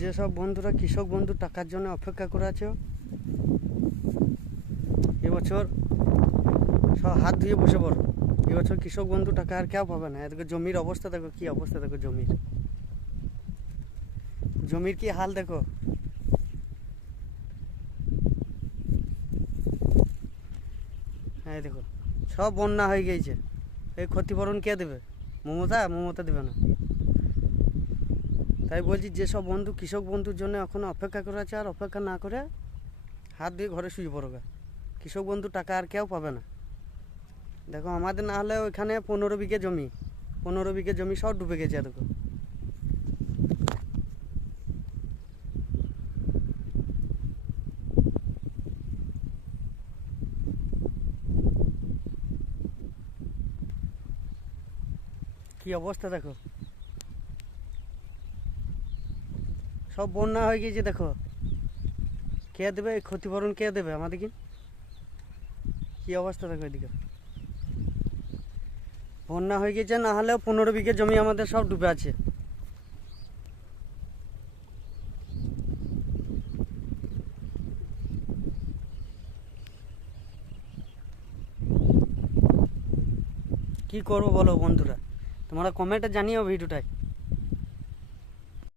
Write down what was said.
যেসব বন্ধুরা কৃষক বন্ধু টাকার জন্য অপেক্ষা করে আছো, এবছর সব হাত ধুয়ে বসে পড়ো। এবছর কৃষক বন্ধু টাকা আর কেউ পাবে না। এদিকে জমির অবস্থা দেখো, কি অবস্থা দেখো জমির কি হাল দেখো। হ্যাঁ দেখো, সব বন্যা হয়ে গিয়েছে। এই ক্ষতিপূরণ কে দেবে? মমতা দেবে না। তাই বলছি, যেসব বন্ধু কৃষক বন্ধুর জন্য এখনো অপেক্ষা করে আছে, আর অপেক্ষা না করে হাত দিয়ে ঘরে শুয়ে পড়বে। কৃষক বন্ধু টাকা আর কেউ পাবে না। দেখো, আমাদের না হলে ওইখানে 15 বিঘে জমি সব ডুবে গেছে। দেখো, কি অবস্থা দেখো, সব বন্যা হয়ে গিয়েছে। দেখো, কে দেবে এই ক্ষতিপূরণ? কে দেবে আমাদেরকে? কি অবস্থা দেখো, এদিকে বন্যা হয়ে গেছে, না হলেও 15 বিঘে জমি আমাদের সব ডুবে আছে। কি করবো বলো বন্ধুরা? তোমরা কমেন্টে জানিও ভিডিওটায়।